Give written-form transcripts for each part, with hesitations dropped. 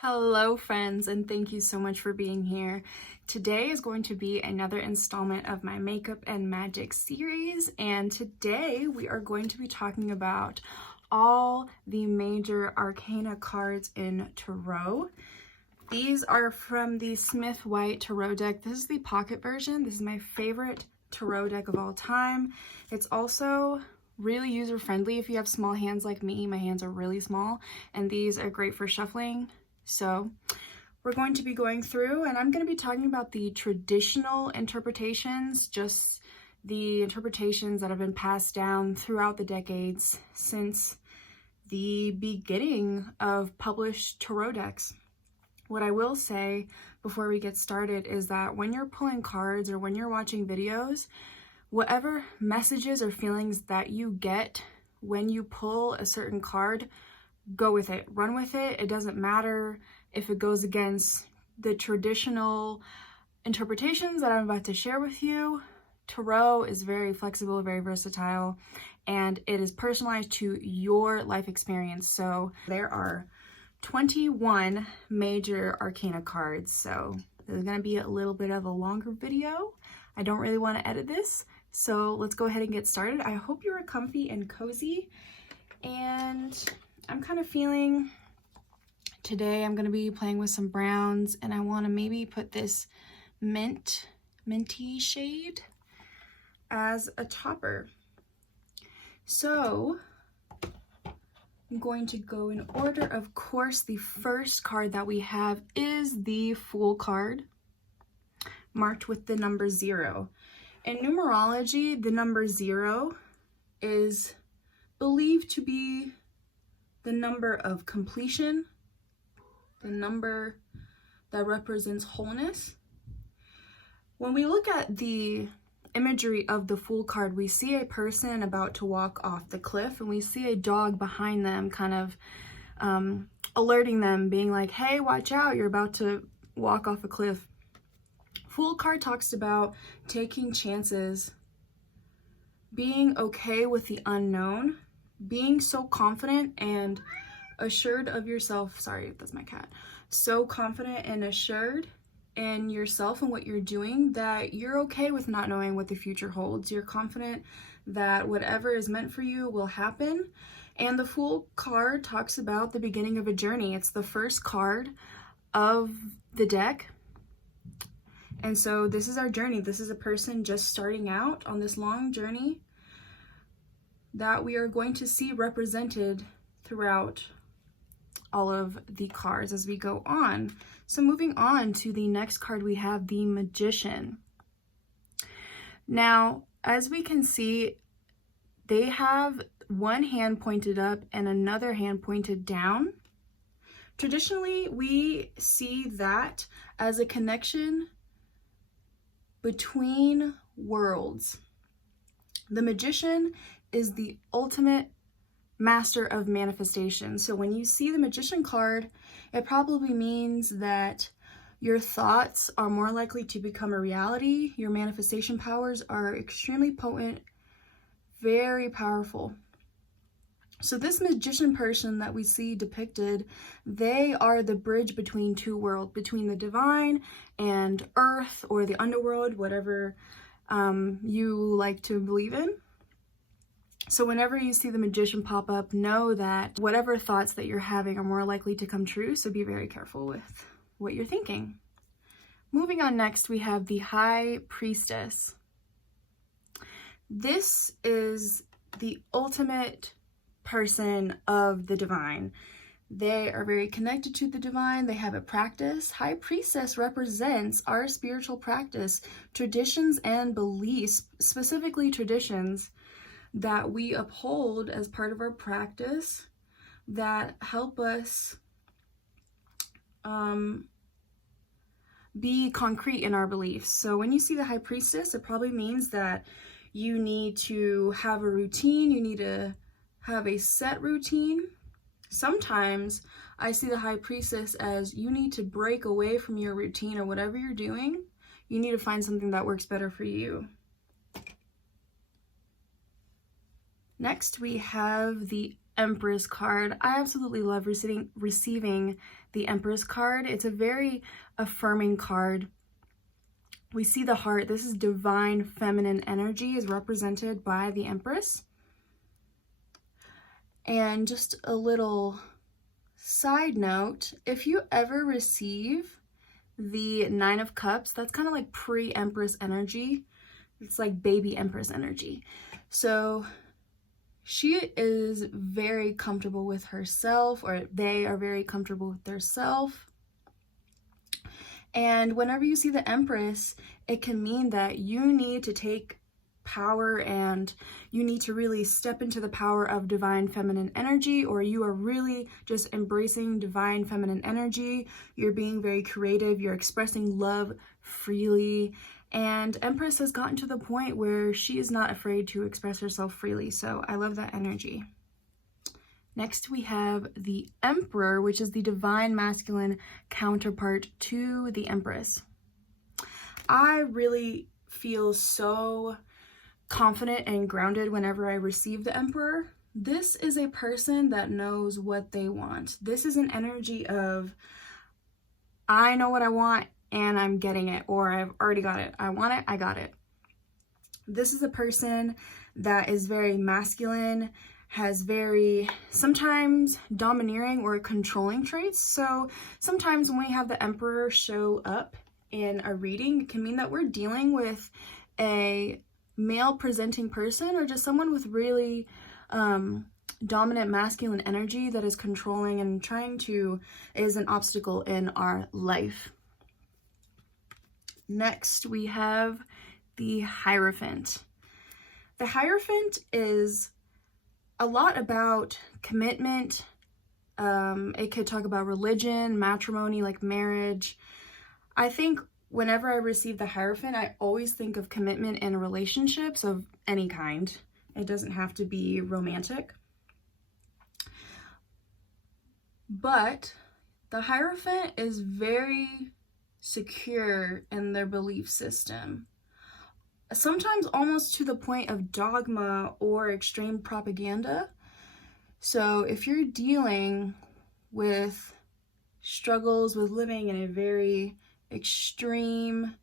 Hello friends, and thank you so much for being here. Today is going to be another installment of my makeup and magic series, and today we are going to be talking about all the major Arcana cards in Tarot. These are from the Smith White Tarot deck. This is the pocket version. This is my favorite Tarot deck of all time. It's also really user-friendly if you have small hands like me. My hands are really small, and these are great for shuffling. So we're going to be going through, and I'm going to be talking about the traditional interpretations, just the interpretations that have been passed down throughout the decades since the beginning of published tarot decks. What I will say before we get started is that when you're pulling cards or when you're watching videos, whatever messages or feelings that you get when you pull a certain card, go with it, run with it. It doesn't matter if it goes against the traditional interpretations that I'm about to share with you. Tarot is very flexible, very versatile, and it is personalized to your life experience. So there are 21 major Arcana cards. So there's going to be a little bit of a longer video. I don't really want to edit this. So let's go ahead and get started. I hope you are comfy and cozy, and I'm kind of feeling today I'm going to be playing with some browns, and I want to maybe put this minty shade as a topper. So I'm going to go in order. Of course, the first card that we have is the Fool card, marked with the number 0. In numerology, the number 0 is believed to be the number of completion, the number that represents wholeness. When we look at the imagery of the Fool card, we see a person about to walk off the cliff, and we see a dog behind them kind of alerting them, being like, hey, watch out, you're about to walk off a cliff. Fool card talks about taking chances, being okay with the unknown, being so confident and assured of yourself. Sorry, that's my cat. So confident and assured in yourself and what you're doing that you're okay with not knowing what the future holds. You're confident that whatever is meant for you will happen. And the Fool card talks about the beginning of a journey. It's the first card of the deck. And so this is our journey. This is a person just starting out on this long journey that we are going to see represented throughout all of the cards as we go on. So moving on to the next card, we have the Magician. Now, as we can see, they have one hand pointed up and another hand pointed down. Traditionally, we see that as a connection between worlds. The Magician is the ultimate master of manifestation. So when you see the Magician card, it probably means that your thoughts are more likely to become a reality. Your manifestation powers are extremely potent, very powerful. So this Magician person that we see depicted, they are the bridge between two worlds, between the divine and earth or the underworld, whatever you like to believe in. So whenever you see the Magician pop up, know that whatever thoughts that you're having are more likely to come true, so be very careful with what you're thinking. Moving on, next we have the High Priestess. This is the ultimate person of the divine. They are very connected to the divine. They have a practice. High Priestess represents our spiritual practice, traditions and beliefs, specifically traditions that we uphold as part of our practice that help us be concrete in our beliefs. So when you see the High Priestess, it probably means that you need to have a routine, you need to have a set routine. Sometimes I see the High Priestess as you need to break away from your routine or whatever you're doing. You need to find something that works better for you. Next, we have the Empress card. I absolutely love receiving the Empress card. It's a very affirming card. We see the heart. This is divine feminine energy is represented by the Empress. And just a little side note, if you ever receive the Nine of Cups, that's kind of like pre-Empress energy. It's like baby Empress energy. So she is very comfortable with herself, or they are very comfortable with their self. And whenever you see the Empress, it can mean that you need to take power and you need to really step into the power of divine feminine energy, or you are really just embracing divine feminine energy. You're being very creative. You're expressing love freely. And Empress has gotten to the point where she is not afraid to express herself freely. So I love that energy. Next, we have the Emperor, which is the divine masculine counterpart to the Empress. I really feel so confident and grounded whenever I receive the Emperor. This is a person that knows what they want. This is an energy of, I know what I want and I'm getting it, or I've already got it. I want it, I got it. This is a person that is very masculine, has very sometimes domineering or controlling traits. So sometimes when we have the Emperor show up in a reading, it can mean that we're dealing with a male presenting person or just someone with really dominant masculine energy that is controlling and is an obstacle in our life. Next, we have the Hierophant. The Hierophant is a lot about commitment. It could talk about religion, matrimony, like marriage. I think whenever I receive the Hierophant, I always think of commitment in relationships of any kind. It doesn't have to be romantic. But the Hierophant is very secure in their belief system. Sometimes almost to the point of dogma or extreme propaganda. So if you're dealing with struggles with living in a very extreme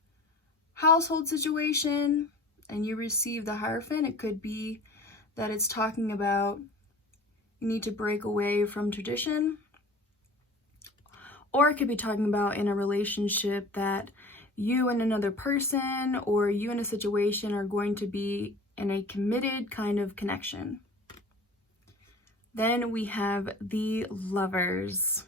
household situation and you receive the Hierophant, it could be that it's talking about you need to break away from tradition, or it could be talking about in a relationship that you and another person or you in a situation are going to be in a committed kind of connection. Then we have the Lovers.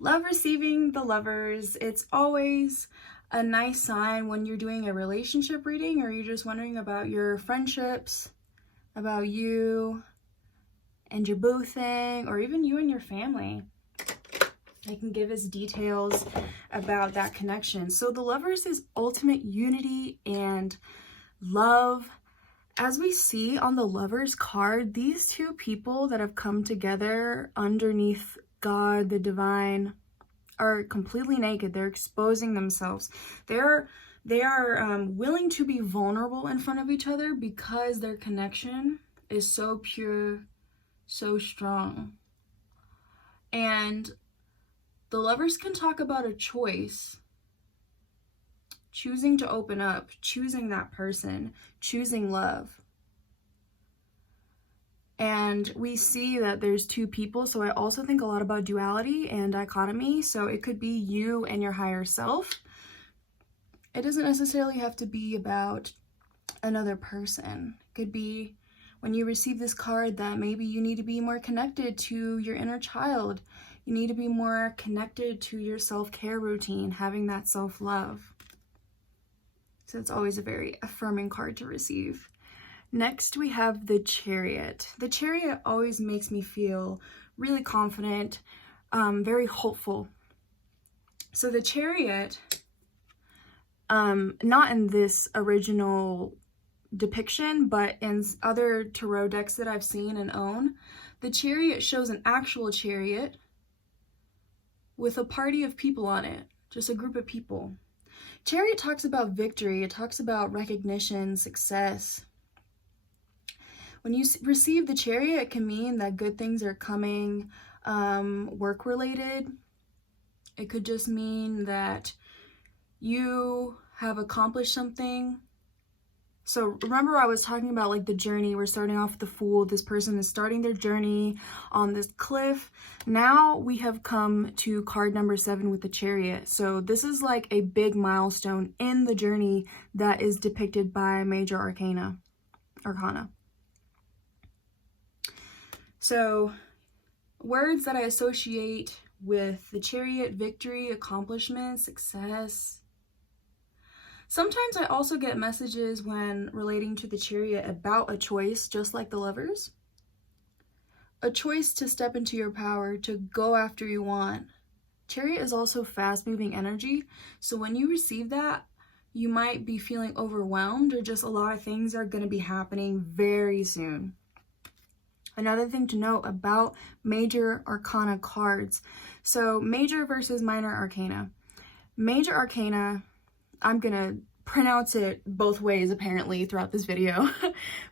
Love receiving the Lovers. It's always a nice sign when you're doing a relationship reading or you're just wondering about your friendships, about you and your boo thing, or even you and your family. They can give us details about that connection. So the Lovers is ultimate unity and love. As we see on the Lovers card, these two people that have come together underneath God, the divine, are completely naked. They're exposing themselves. They are willing to be vulnerable in front of each other because their connection is so pure, so strong. And the Lovers can talk about a choice, choosing to open up, choosing that person, choosing love. And we see that there's two people, so I also think a lot about duality and dichotomy. So it could be you and your higher self. It doesn't necessarily have to be about another person. It could be when you receive this card that maybe you need to be more connected to your inner child. You need to be more connected to your self-care routine, having that self-love. So it's always a very affirming card to receive. Next, we have the Chariot. The Chariot always makes me feel really confident, very hopeful. So the Chariot, not in this original depiction, but in other tarot decks that I've seen and own, the Chariot shows an actual chariot with a party of people on it, just a group of people. Chariot talks about victory. It talks about recognition, success. When you receive the Chariot, it can mean that good things are coming, work related. It could just mean that you have accomplished something. So remember I was talking about like the journey. We're starting off with the Fool. This person is starting their journey on this cliff. Now we have come to card number 7 with the Chariot. So this is like a big milestone in the journey that is depicted by major arcana. So words that I associate with the Chariot: victory, accomplishment, success. Sometimes I also get messages when relating to the Chariot about a choice, just like the Lovers. A choice to step into your power, to go after you want. Chariot is also fast-moving energy, so when you receive that, you might be feeling overwhelmed, or just a lot of things are going to be happening very soon. Another thing to note about major arcana cards. So major versus minor arcana. Major arcana, I'm going to pronounce it both ways apparently throughout this video,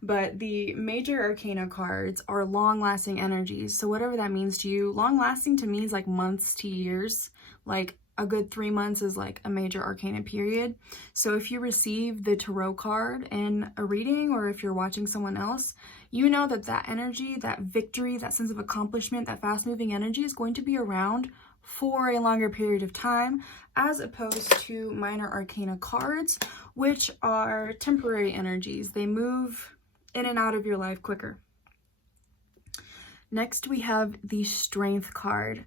but the major arcana cards are long-lasting energies. So whatever that means to you, long-lasting to me is like months to years. Like a good 3 months is like a major arcana period. So if you receive the tarot card in a reading, or if you're watching someone else, you know that that energy, that victory, that sense of accomplishment, that fast-moving energy is going to be around for a longer period of time, as opposed to minor arcana cards, which are temporary energies. They move in and out of your life quicker. Next, we have the Strength card.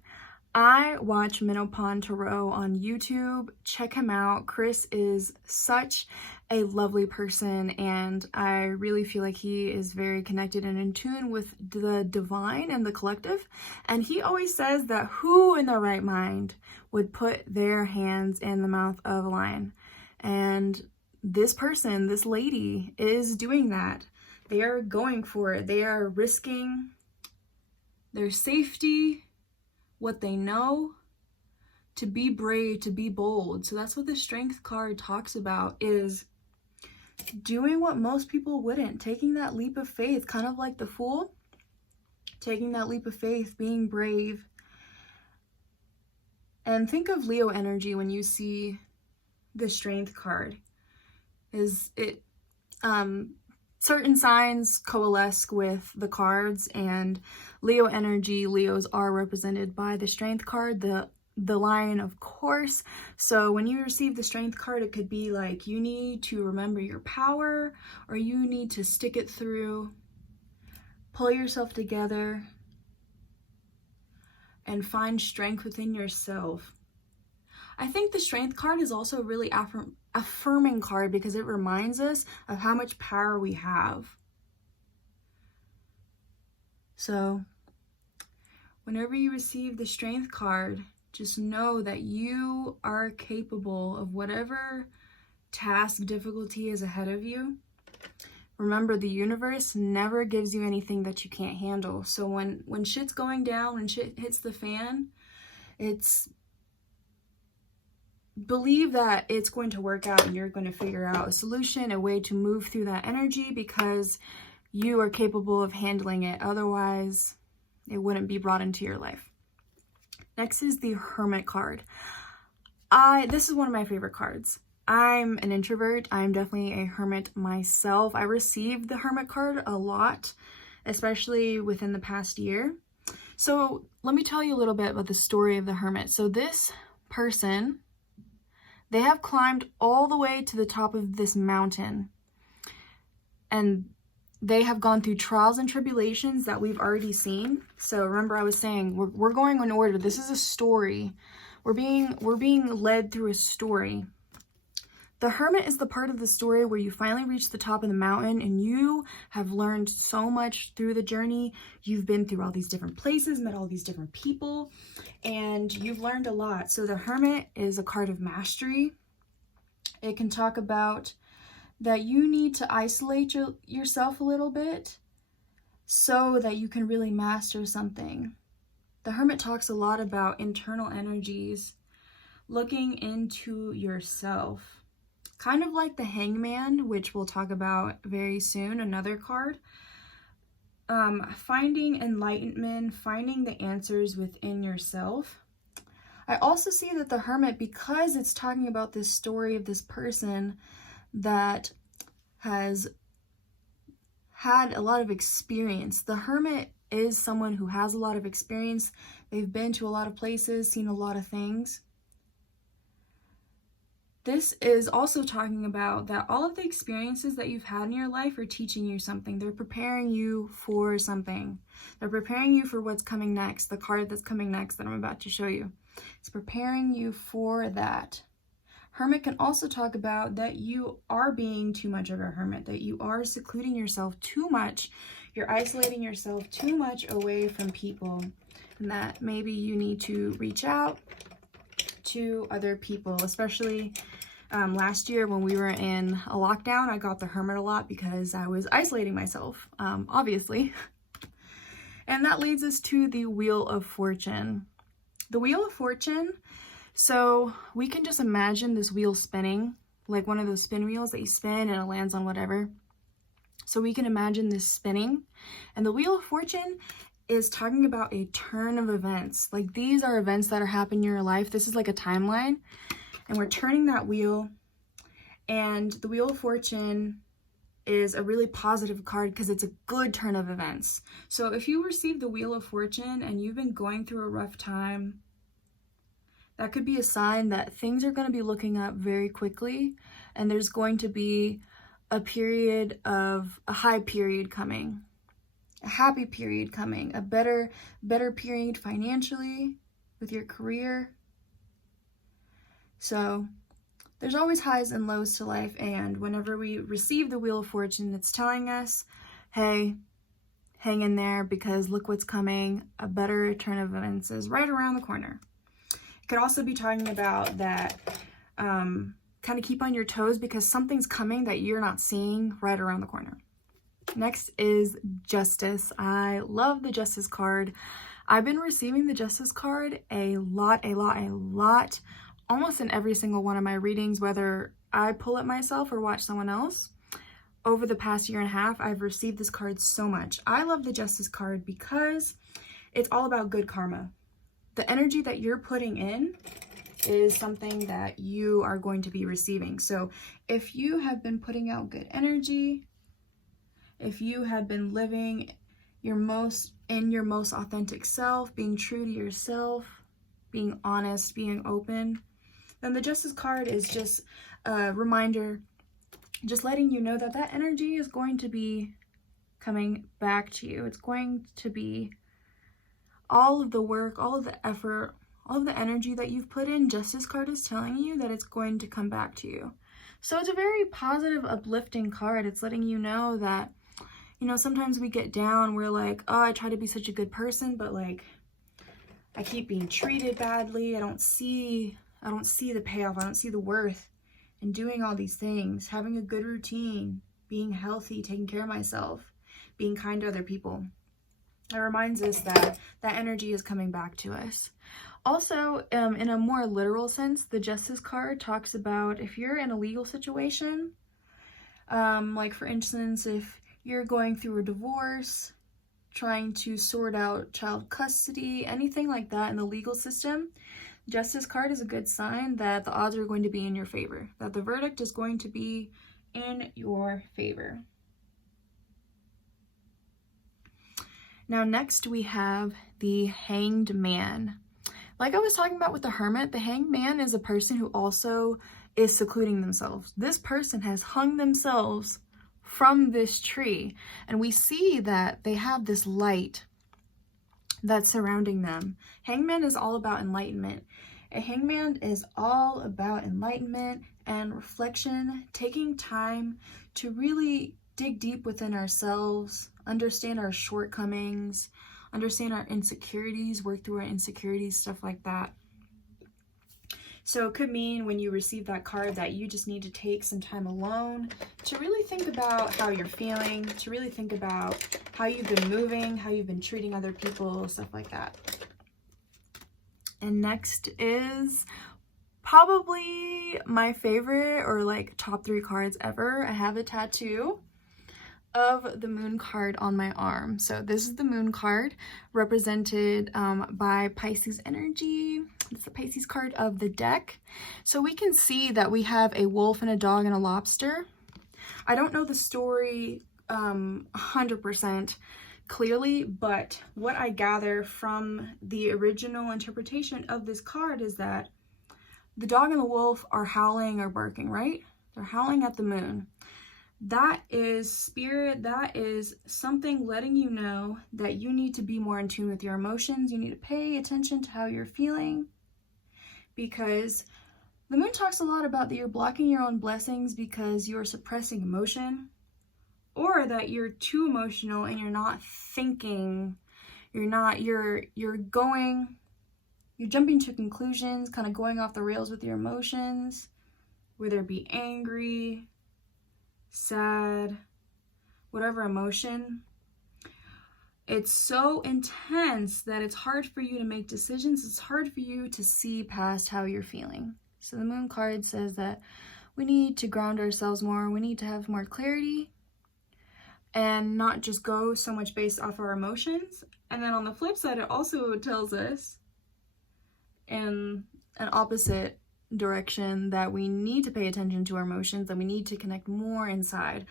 I watch Minopon Tarot on YouTube. Check him out. Chris is such a lovely person, and I really feel like he is very connected and in tune with the divine and the collective. And he always says that who in their right mind would put their hands in the mouth of a lion? And this person, this lady, is doing that. They are going for it. They are risking their safety, what they know, to be brave, to be bold. So that's what the Strength card talks about, is doing what most people wouldn't, taking that leap of faith, kind of like the Fool, taking that leap of faith, being brave. And think of Leo energy when you see the Strength card. Is it certain signs coalesce with the cards, and Leo energy, Leos are represented by the Strength card, the lion, of course. So when you receive the Strength card, it could be like you need to remember your power, or you need to stick it through, pull yourself together, and find strength within yourself. I think the Strength card is also a really affirming card, because it reminds us of how much power we have. So whenever you receive the Strength card, just know that you are capable of whatever task, difficulty is ahead of you. Remember, the universe never gives you anything that you can't handle. So when shit's going down, when shit hits the fan, believe that it's going to work out, and you're going to figure out a solution, a way to move through that energy, because you are capable of handling it. Otherwise, it wouldn't be brought into your life. Next is the Hermit card. This is one of my favorite cards. I'm an introvert. I'm definitely a hermit myself. I received the Hermit card a lot, especially within the past year. So let me tell you a little bit about the story of the Hermit. So this person, they have climbed all the way to the top of this mountain, and they have gone through trials and tribulations that we've already seen. So remember, I was saying we're going in order. This is a story. We're being led through a story. The Hermit is the part of the story where you finally reach the top of the mountain, and you have learned so much through the journey. You've been through all these different places, met all these different people, and you've learned a lot. So the Hermit is a card of mastery. It can talk about that you need to isolate yourself a little bit so that you can really master something. The Hermit talks a lot about internal energies, looking into yourself. Kind of like the Hangman, which we'll talk about very soon, another card. finding enlightenment, finding the answers within yourself. I also see that the Hermit, because it's talking about this story of this person that has had a lot of experience. The Hermit is someone who has a lot of experience. They've been to a lot of places, seen a lot of things. This is also talking about that all of the experiences that you've had in your life are teaching you something. They're preparing you for something. They're preparing you for what's coming next, the card that's coming next that I'm about to show you. It's preparing you for that. Hermit can also talk about that you are being too much of a hermit, that you are secluding yourself too much. You're isolating yourself too much away from people, and that maybe you need to reach out to other people, especially last year when we were in a lockdown. I got the Hermit a lot because I was isolating myself, obviously. And that leads us to the Wheel of Fortune. The Wheel of Fortune, so we can just imagine this wheel spinning, like one of those spin wheels that you spin and it lands on whatever. So we can imagine this spinning, and the Wheel of Fortune is talking about a turn of events. Like, these are events that are happening in your life. This is like a timeline, and we're turning that wheel, and the Wheel of Fortune is a really positive card because it's a good turn of events. So if you receive the Wheel of Fortune and you've been going through a rough time, that could be a sign that things are going to be looking up very quickly, and there's going to be a period of a high period coming, a happy period coming, a better period financially with your career. So there's always highs and lows to life, and whenever we receive the Wheel of Fortune, it's telling us, hey, hang in there because look what's coming. A better turn of events is right around the corner. It could also be talking about that kind of keep on your toes because something's coming that you're not seeing right around the corner. Next is Justice. I love the Justice card. I've been receiving the Justice card a lot, almost in every single one of my readings, whether I pull it myself or watch someone else. Over the past year and a half, I've received this card so much. I love the Justice card because it's all about good karma. The energy that you're putting in is something that you are going to be receiving. So if you have been putting out good energy, if you have been living your most authentic self, being true to yourself, being honest, being open, then the Justice card is just a reminder, just letting you know that that energy is going to be coming back to you. It's going to be all of the work, all of the effort, all of the energy that you've put in. Justice card is telling you that it's going to come back to you. So it's a very positive, uplifting card. It's letting you know that, you know, sometimes we get down, we're like, oh, I try to be such a good person, but like, I keep being treated badly. I don't see the payoff. I don't see the worth in doing all these things, having a good routine, being healthy, taking care of myself, being kind to other people. It reminds us that that energy is coming back to us. Also, in a more literal sense, the Justice card talks about if you're in a legal situation, like for instance, if you're going through a divorce, trying to sort out child custody, anything like that in the legal system, Justice card is a good sign that the odds are going to be in your favor, that the verdict is going to be in your favor. Now next we have the Hanged Man. Like I was talking about with the Hermit, the Hanged Man is a person who also is secluding themselves. This person has hung themselves from this tree, and we see that they have this light that's surrounding them. Hangman is all about enlightenment. A hangman is all about enlightenment and reflection, taking time to really dig deep within ourselves, understand our shortcomings, understand our insecurities, work through our insecurities, stuff like that. So it could mean when you receive that card that you just need to take some time alone to really think about how you're feeling, to really think about how you've been moving, how you've been treating other people, stuff like that. And next is probably my favorite or like top 3 cards ever. I have a tattoo of the moon card on my arm. So this is the moon card represented by Pisces energy. It's the Pisces card of the deck. So we can see that we have a wolf and a dog and a lobster. I don't know the story 100% clearly, but what I gather from the original interpretation of this card is that the dog and the wolf are howling or barking, right? They're howling at the moon. That is spirit, that is something letting you know that you need to be more in tune with your emotions. You need to pay attention to how you're feeling, because the moon talks a lot about that you're blocking your own blessings because you're suppressing emotion, or that you're too emotional and you're not thinking, you're jumping to conclusions, kind of going off the rails with your emotions, whether it be angry, sad, whatever emotion. It's so intense that it's hard for you to make decisions. It's hard for you to see past how you're feeling. So the moon card says that we need to ground ourselves more. We need to have more clarity and not just go so much based off our emotions. And then on the flip side, it also tells us in an opposite direction that we need to pay attention to our emotions, that we need to connect more inside.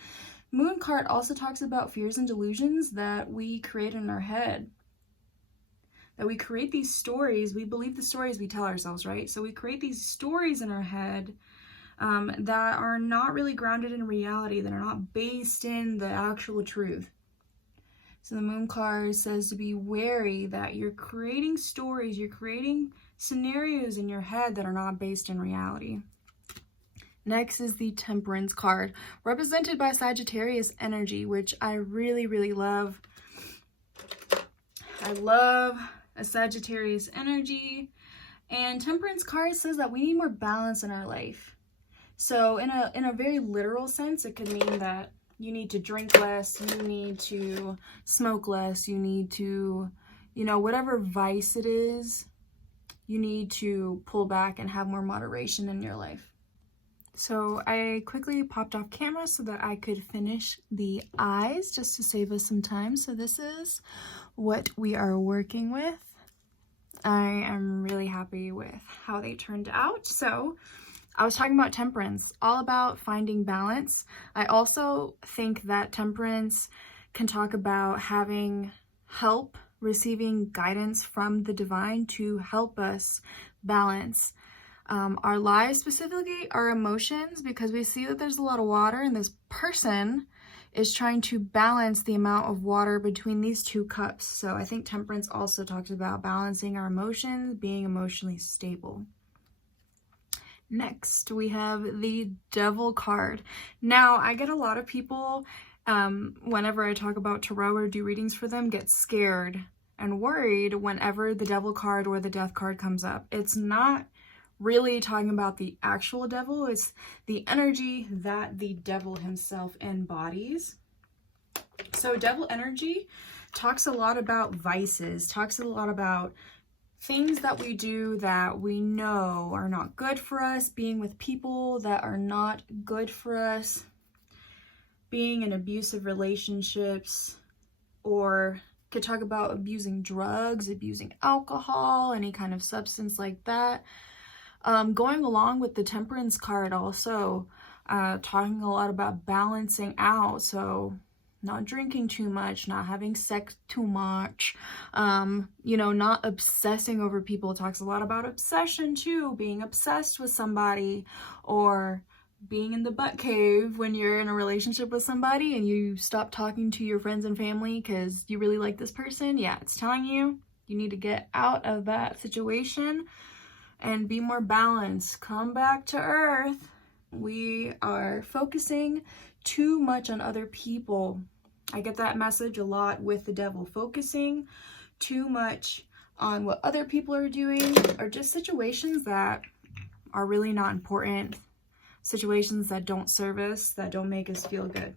Moon card also talks about fears and delusions that we create in our head. That we create these stories, we believe the stories we tell ourselves, right? So we create these stories in our head that are not really grounded in reality, that are not based in the actual truth. So the moon card says to be wary that you're creating stories, you're creating scenarios in your head that are not based in reality. Next is the Temperance card, represented by Sagittarius energy, which I really, really love. I love a Sagittarius energy. And Temperance card says that we need more balance in our life. So in a very literal sense, it could mean that you need to drink less, you need to smoke less, you need to, whatever vice it is, you need to pull back and have more moderation in your life. So I quickly popped off camera so that I could finish the eyes just to save us some time. So this is what we are working with. I am really happy with how they turned out. So I was talking about temperance, all about finding balance. I also think that temperance can talk about having help, receiving guidance from the divine to help us balance our lives, specifically our emotions, because we see that there's a lot of water and this person is trying to balance the amount of water between these two cups. So I think temperance also talks about balancing our emotions, being emotionally stable. Next, we have the Devil card. Now, I get a lot of people, whenever I talk about tarot or do readings for them, get scared and worried whenever the Devil card or the Death card comes up. It's not really talking about the actual devil, it's the energy that the devil himself embodies. So devil energy talks a lot about vices, talks a lot about things that we do that we know are not good for us, being with people that are not good for us, being in abusive relationships, or could talk about abusing drugs, abusing alcohol, any kind of substance like that. Going along with the Temperance card also, talking a lot about balancing out, so not drinking too much, not having sex too much, not obsessing over people. It talks a lot about obsession too, being obsessed with somebody, or being in the butt cave when you're in a relationship with somebody and you stop talking to your friends and family because you really like this person. Yeah, it's telling you need to get out of that situation and be more balanced. Come back to earth. We are focusing too much on other people. I get that message a lot with the devil, focusing too much on what other people are doing, or just situations that are really not important, situations that don't serve us, that don't make us feel good.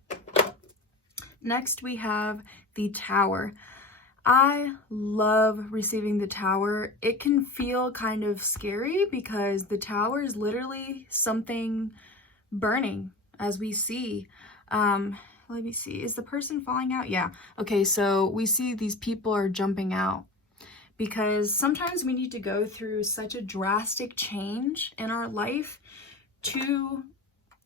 Next, we have the Tower. I love receiving the Tower. It can feel kind of scary because the Tower is literally something burning, as we see. let me see. Is the person falling out? Yeah. Okay, so we see these people are jumping out because sometimes we need to go through such a drastic change in our life to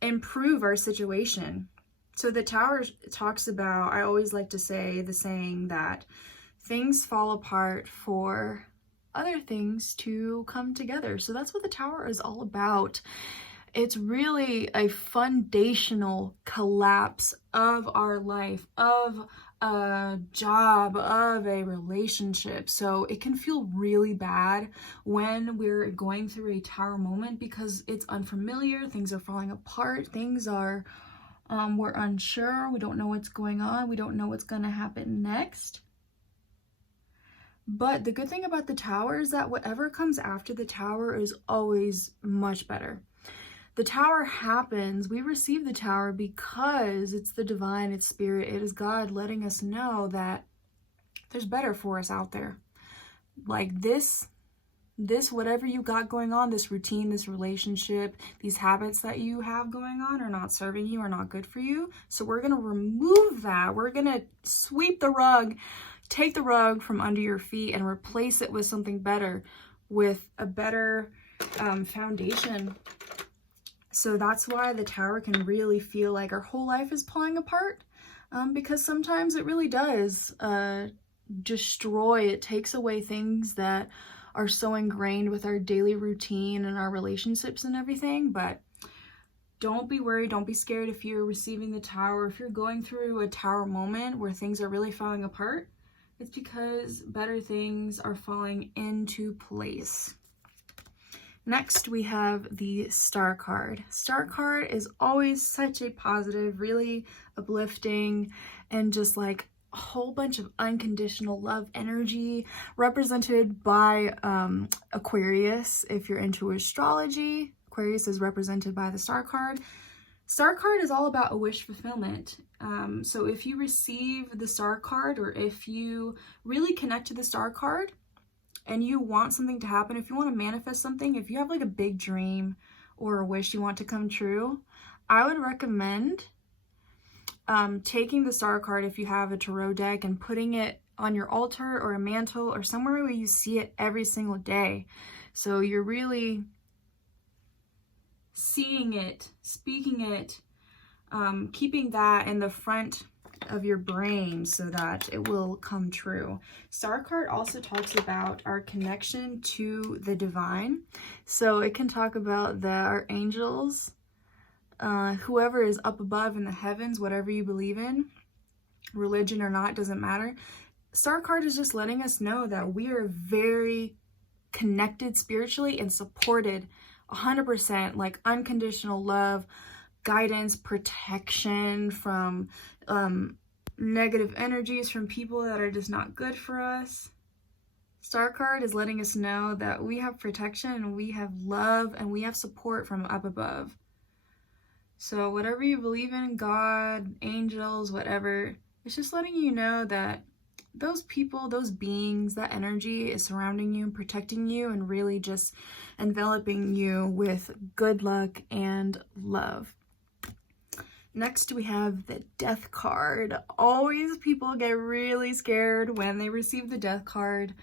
improve our situation. So the Tower talks about, I always like to say the saying that things fall apart for other things to come together. So that's what the Tower is all about. It's really a foundational collapse of our life, of a job, of a relationship. So it can feel really bad when we're going through a Tower moment because it's unfamiliar, things are falling apart, things are, we're unsure, we don't know what's going on, we don't know what's going to happen next. But the good thing about the Tower is that whatever comes after the Tower is always much better. The Tower happens, we receive the Tower because it's the divine, it's spirit, it is God letting us know that there's better for us out there. Like this whatever you got going on, this routine, this relationship, these habits that you have going on are not serving you, are not good for you. So we're going to remove that. We're going to sweep the rug, take the rug from under your feet and replace it with something better, with a better foundation. So that's why the Tower can really feel like our whole life is falling apart, because sometimes it really does destroy. It takes away things that are so ingrained with our daily routine and our relationships and everything. But don't be worried, don't be scared if you're receiving the Tower. If you're going through a Tower moment where things are really falling apart, it's because better things are falling into place. Next, we have the Star card. Star card is always such a positive, really uplifting, and just like a whole bunch of unconditional love energy represented by Aquarius. If you're into astrology, Aquarius is represented by the Star card. Star card is all about a wish fulfillment. So if you receive the Star card, or if you really connect to the Star card and you want something to happen, if you want to manifest something, if you have like a big dream or a wish you want to come true, I would recommend taking the Star card if you have a tarot deck and putting it on your altar or a mantle or somewhere where you see it every single day. So you're really seeing it, speaking it, keeping that in the front of your brain so that it will come true. Star card also talks about our connection to the divine. So it can talk about our angels, whoever is up above in the heavens, whatever you believe in, religion or not, doesn't matter. Star card is just letting us know that we are very connected spiritually and supported 100%, like unconditional love, guidance, protection from negative energies, from people that are just not good for us. Star card is letting us know that we have protection and we have love and we have support from up above. So whatever you believe in, God, angels, whatever, it's just letting you know that those people, those beings, that energy is surrounding you and protecting you and really just enveloping you with good luck and love. Next, we have the Death card. Always people get really scared when they receive the Death card,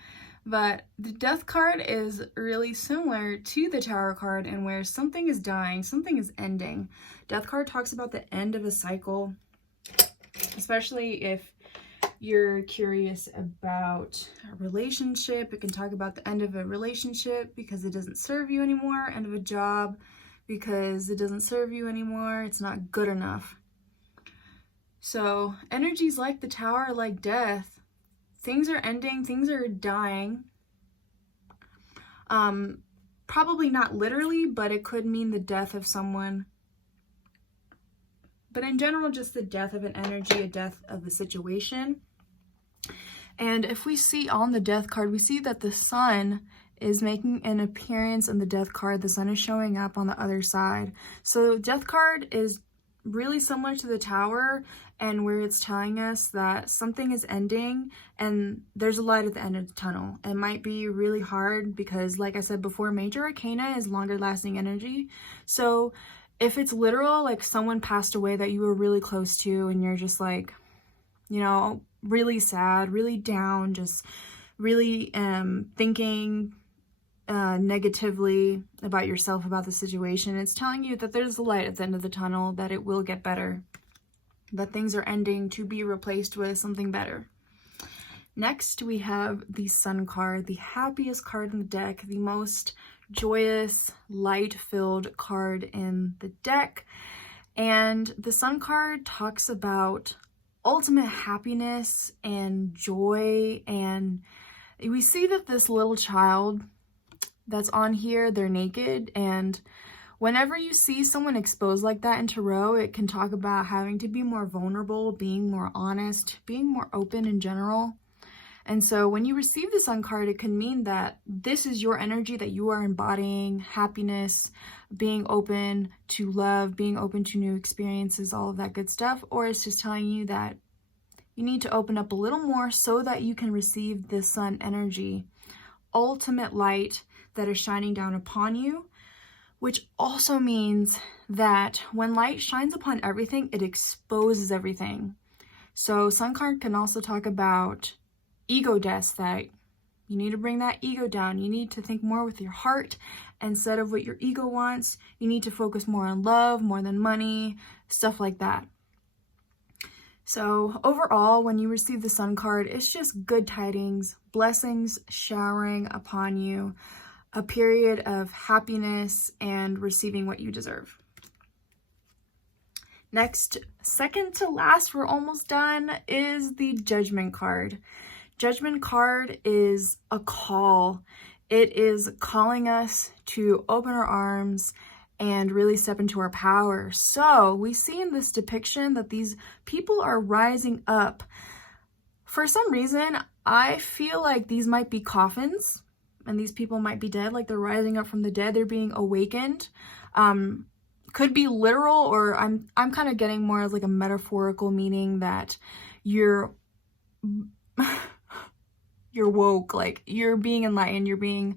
but the Death card is really similar to the Tower card, and where something is dying, something is ending. Death card talks about the end of a cycle, especially if you're curious about a relationship. It can talk about the end of a relationship because it doesn't serve you anymore, end of a job because it doesn't serve you anymore, it's not good enough. So energies like the Tower, like death, things are ending, things are dying. Probably not literally, but it could mean the death of someone. But in general, just the death of an energy, a death of a situation. And if we see on the Death card, we see that the sun is making an appearance in the Death card. The sun is showing up on the other side. So Death card is really similar to the Tower, and where it's telling us that something is ending and there's a light at the end of the tunnel. It might be really hard because, like I said before, major arcana is longer lasting energy. So if it's literal, like someone passed away that you were really close to and you're just like, you know, really sad, really down, just really thinking negatively about yourself, about the situation, it's telling you that there's a light at the end of the tunnel, that it will get better, that things are ending to be replaced with something better. Next, we have the Sun card, the happiest card in the deck, the most joyous, light-filled card in the deck. And the Sun card talks about ultimate happiness and joy, and we see that this little child that's on here, they're naked, and whenever you see someone exposed like that in tarot, it can talk about having to be more vulnerable, being more honest, being more open in general. And so when you receive the Sun card, it can mean that this is your energy that you are embodying, happiness, being open to love, being open to new experiences, all of that good stuff. Or it's just telling you that you need to open up a little more so that you can receive the Sun energy, ultimate light that is shining down upon you, which also means that when light shines upon everything, it exposes everything. So Sun card can also talk about ego deaths, that you need to bring that ego down. You need to think more with your heart instead of what your ego wants. You need to focus more on love, more than money, stuff like that. So overall, when you receive the Sun card, it's just good tidings, blessings showering upon you, a period of happiness and receiving what you deserve. Next, second to last, we're almost done, is the Judgment card. Judgment card is a call. It is calling us to open our arms and really step into our power. So we see in this depiction that these people are rising up. For some reason, I feel like these might be coffins and these people might be dead, like they're rising up from the dead, they're being awakened. Could be literal, or I'm kind of getting more as like a metaphorical meaning that you're woke, like you're being enlightened, you're being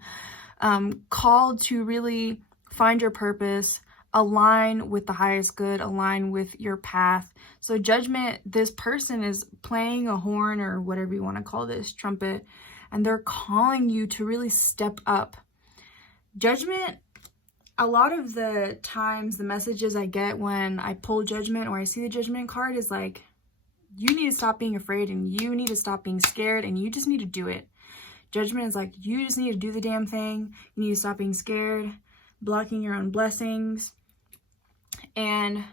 called to really find your purpose, align with the highest good, align with your path. So Judgment, this person is playing a horn or whatever you want to call this, trumpet, and they're calling you to really step up. Judgment, a lot of the times the messages I get when I pull Judgment or I see the Judgment card is like, you need to stop being afraid and you need to stop being scared and you just need to do it. Judgment is like, you just need to do the damn thing. You need to stop being scared, blocking your own blessings, and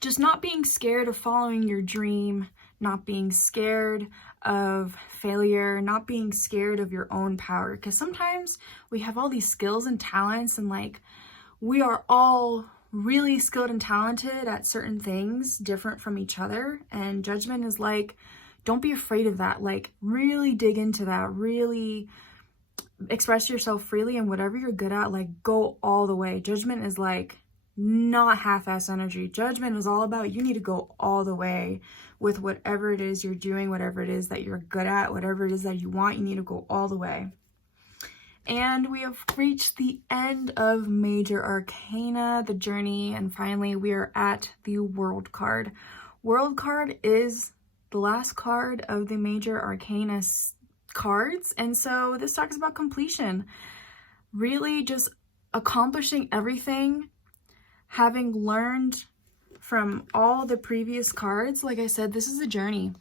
just not being scared of following your dream, not being scared of failure, not being scared of your own power. Because sometimes we have all these skills and talents, and like we are all really skilled and talented at certain things, different from each other. And Judgment is like, don't be afraid of that. Like really dig into that, really express yourself freely, and whatever you're good at, like go all the way. Judgment is like not half-ass energy. Judgment is all about you need to go all the way with whatever it is you're doing, whatever it is that you're good at, whatever it is that you want, you need to go all the way. And we have reached the end of Major Arcana, the journey, and finally we are at the World card. World card is the last card of the Major Arcana cards, and so this talks about completion. Really just accomplishing everything, having learned from all the previous cards. Like I said, this is a journey.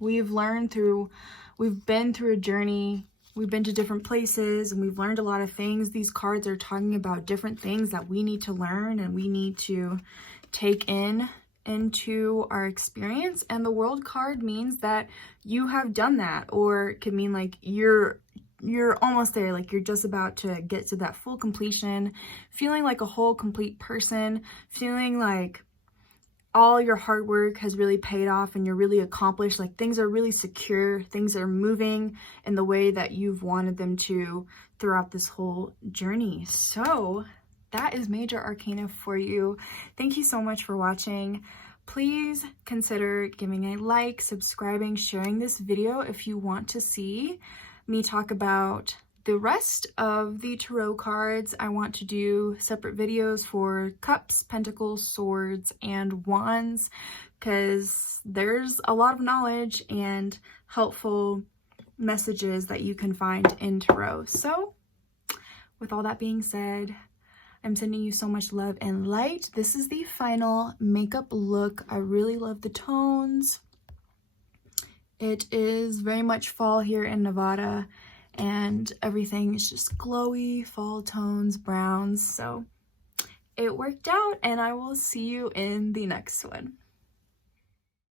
We've been through a journey. We've been to different places and we've learned a lot of things. These cards are talking about different things that we need to learn and we need to take into our experience. And the World card means that you have done that, or it could mean like you're almost there, like you're just about to get to that full completion, feeling like a whole complete person, feeling like all your hard work has really paid off and you're really accomplished, like things are really secure, things are moving in the way that you've wanted them to throughout this whole journey. So that is Major Arcana for you. Thank you so much for watching. Please consider giving a like, subscribing, sharing this video if you want to see me talk about The rest of the tarot cards, I want to do separate videos for cups, pentacles, swords, and wands, because there's a lot of knowledge and helpful messages that you can find in tarot. So with all that being said, I'm sending you so much love and light. This is the final makeup look. I really love the tones. It is very much fall here in Nevada, and everything is just glowy fall tones, browns. So it worked out, and I will see you in the next one.